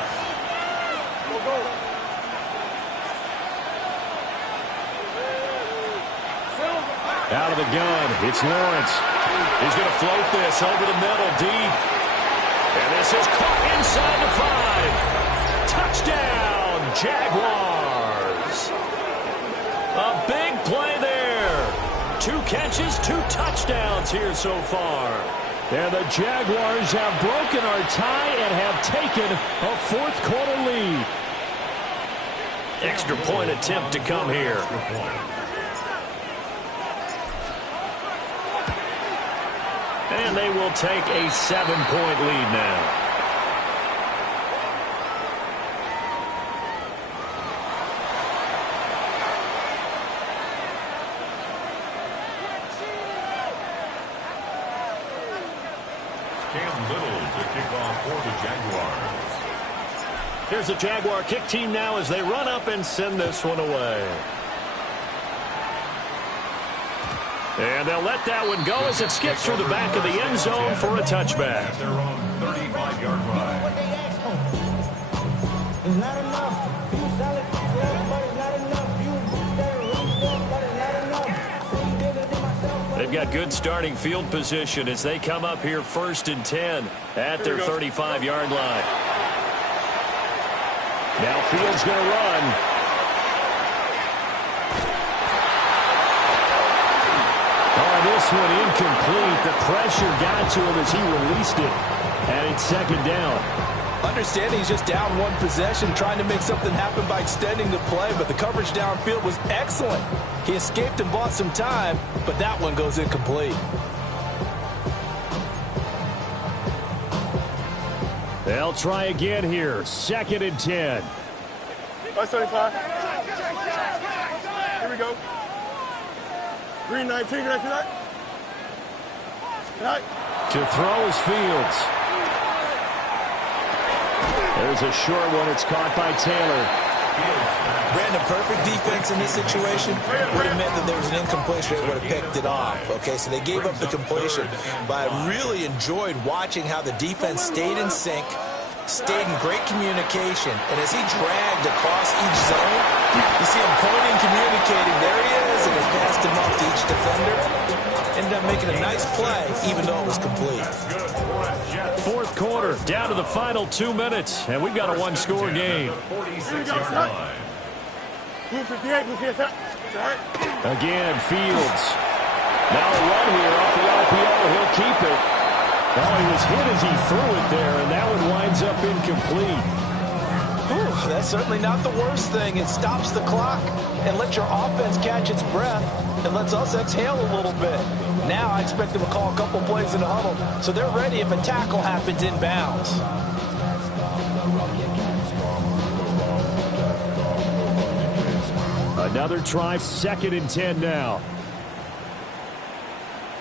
Out of the gun, it's Lawrence. He's going to float this over the middle, deep. And this is caught inside the 5. Touchdown, Jaguars. A big play there. 2 catches, 2 touchdowns here so far. And the Jaguars have broken our tie and have taken a 4th quarter lead. Extra point attempt to come here. And they will take a 7-point lead now. Here's the Jaguar kick team now as they run up and send this one away. And they'll let that one go as it skips through the back of the end zone for a touchback. Their own 35-yard line. It's not enough. You solid, but it's not enough. You but it's not enough. See, bigger than myself. They've got good starting field position as they come up here 1st and 10 at their 35-yard line. Now Fields going to run. Oh, this one incomplete. The pressure got to him as he released it. And it's 2nd down. Understanding he's just down one possession, trying to make something happen by extending the play, but the coverage downfield was excellent. He escaped and bought some time, but that one goes incomplete. They'll try again here. 2nd and 10. 575. Here we go. Green 19. Can I see that? To throw is Fields. There's a short one. It's caught by Taylor. Brandon, perfect defense in this situation would have meant that there was an incompletion. They would have picked it off. Okay, so they gave up the completion. But I really enjoyed watching how the defense stayed in sync, stayed in great communication. And as he dragged across each zone, you see him pointing, communicating. There he is, and he passed him off to each defender. Ended up making a nice play, even though it was complete. 4th quarter, down to the final 2 minutes, and we've got a one-score game. Again, Fields. Now a run here off the RPO. He'll keep it. Oh, he was hit as he threw it there, and that one winds up incomplete. Whew, that's certainly not the worst thing. It stops the clock and lets your offense catch its breath and lets us exhale a little bit. Now I expect them to call a couple plays in the huddle, so they're ready if a tackle happens inbounds. Another try, 2nd and 10 now.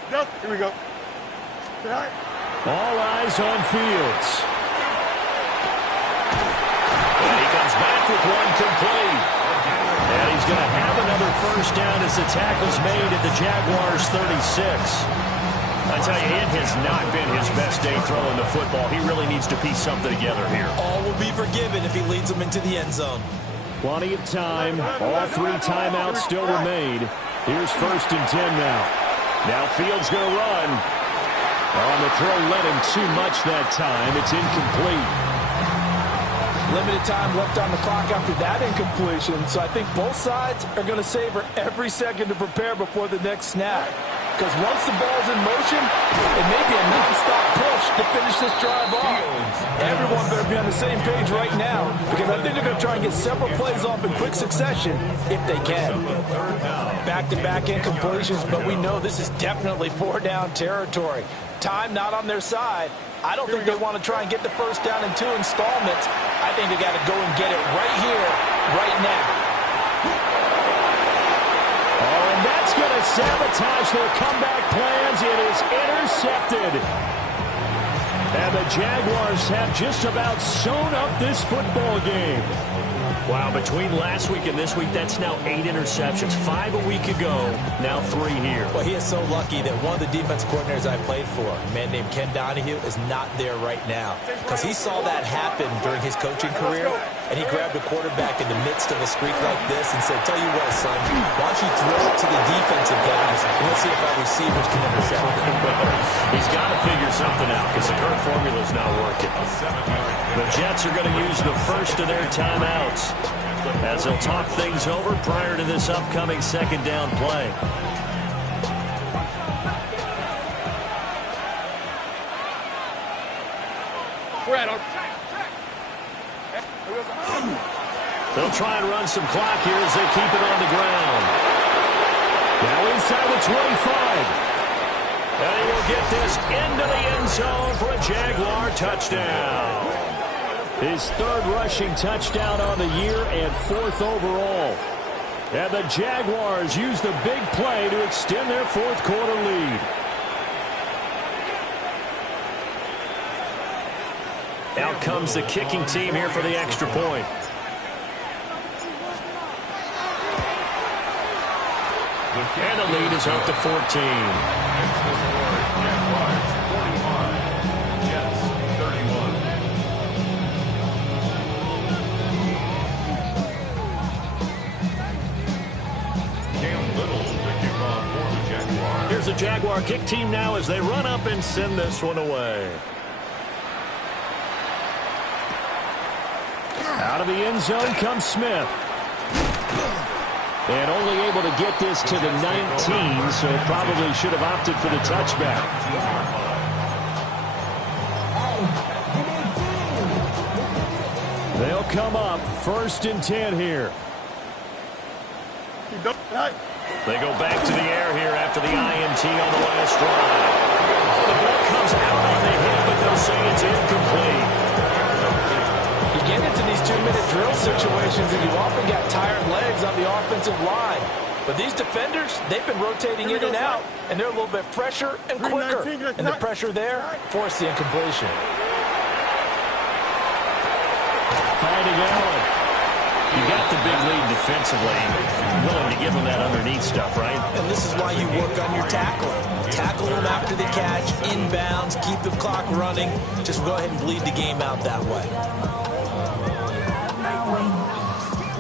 Yep, here we go. All eyes on Fields. And he comes back with one complete. And he's going to have another 1st down as the tackle's made at the Jaguars' 36. I tell you, it has not been his best day throwing the football. He really needs to piece something together here. All will be forgiven if he leads them into the end zone. Plenty of time. All 3 timeouts still remain. Here's 1st and 10 now. Now Fields going to run. On the throw, led him too much that time. It's incomplete. Limited time left on the clock after that incompletion, so I think both sides are going to savor every second to prepare before the next snap. Because once the ball's in motion, it may be a non-stop push to finish this drive off. Everyone better be on the same page right now, because I think they're going to try and get several plays off in quick succession if they can. Back-to-back incompletions, but we know this is definitely 4-down territory. Time not on their side. I don't think they want to try and get the 1st down in 2 installments. I think they got to go and get it right here, right now. Oh, and that's going to sabotage their comeback plans. It is intercepted. And the Jaguars have just about sewn up this football game. Wow, between last week and this week, that's now 8 interceptions. 5 a week ago, now 3 here. Well, he is so lucky that one of the defense coordinators I played for, a man named Ken Donahue, is not there right now. Because he saw that happen during his coaching career, and he grabbed a quarterback in the midst of a streak like this and said, tell you what, son, why don't you throw it to the defensive guys, and let's see if our receivers can intercept it. He's got to figure something out because the current formula is not working. The Jets are going to use the first of their timeouts as they'll talk things over prior to this upcoming 2nd down play. They'll try and run some clock here as they keep it on the ground. Now inside the 25. And he will get this into the end zone for a Jaguar touchdown. His third rushing touchdown on the year and fourth overall. And the Jaguars use the big play to extend their fourth quarter lead. Out comes the kicking team here for the extra point. And the lead is up to 14. Jaguars 45, Jets 31. Cam Little to kick off for the Jaguars. Here's the Jaguar kick team now as they run up and send this one away. Out of the end zone comes Smith. And only able to get this to the 19, so probably should have opted for the touchback. They'll come up 1st and 10 here. They go back to the air here after the INT on the last drive. The ball comes out on the hit, but they'll say it's incomplete. You get into these 2-minute drill situations and you often got tired legs on the offensive line. But these defenders, they've been rotating in and out, and they're a little bit fresher and quicker. And the pressure there forced the incompletion. Finding Allen. You got the big lead defensively. Willing to give him that underneath stuff, right? And this is why you work on your tackling. Tackle them after the catch, inbounds, keep the clock running. Just go ahead and bleed the game out that way.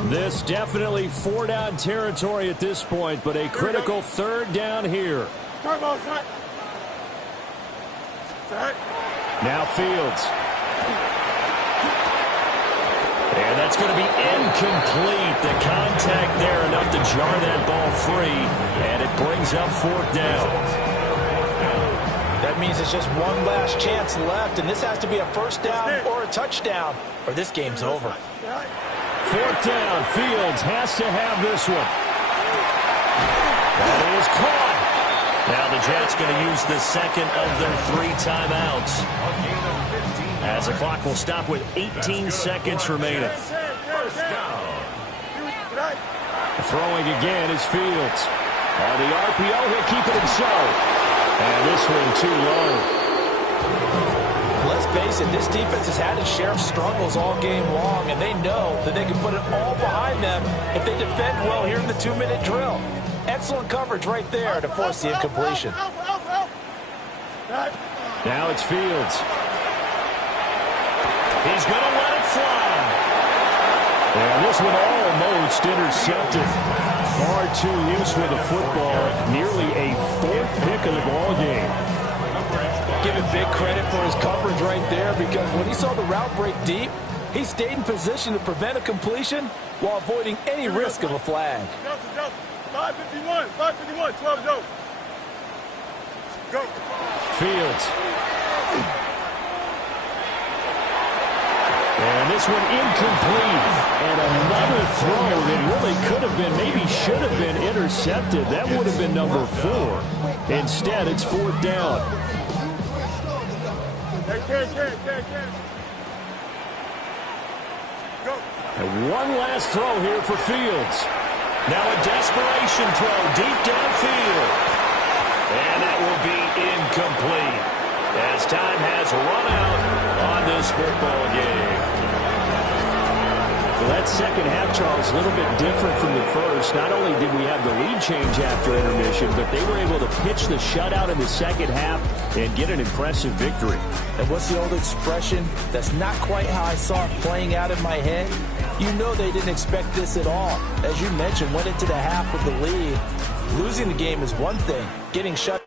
This definitely 4-down territory at this point, but a critical 3rd down here. Now Fields. And that's going to be incomplete. The contact there enough to jar that ball free, and it brings up 4th down. That means it's just one last chance left, and this has to be a 1st down or a touchdown, or this game's over. 4th down. Fields has to have this one. That is caught. Now the Jets going to use the second of their 3 timeouts, as the clock will stop with 18 seconds remaining. Throwing again is Fields. On the RPO, he'll keep it himself. And this one too low. Let's face it, this defense has had its share of struggles all game long, and they know that they can put it all behind them if they defend well here in the 2-minute drill. Excellent coverage right there to force the incompletion. Now it's Fields. He's going to let it fly. And this one almost intercepted. Far too loose with the football. Nearly a 4th pick of the ball game. Give him big credit for his coverage right there, because when he saw the route break deep, he stayed in position to prevent a completion while avoiding any risk of a flag. 551, 12 go. Go. Fields. And this one incomplete. And another throw that really could have been, maybe should have been intercepted. That would have been number 4. Instead, it's 4th down. Go. And one last throw here for Fields. Now a desperation throw deep downfield. And that will be incomplete, as time has run out on this football game. Well, that second half, Charles, a little bit different from the first. Not only did we have the lead change after intermission, but they were able to pitch the shutout in the second half and get an impressive victory. And what's the old expression? That's not quite how I saw it playing out in my head. You know they didn't expect this at all. As you mentioned, went into the half with the lead. Losing the game is one thing. Getting shut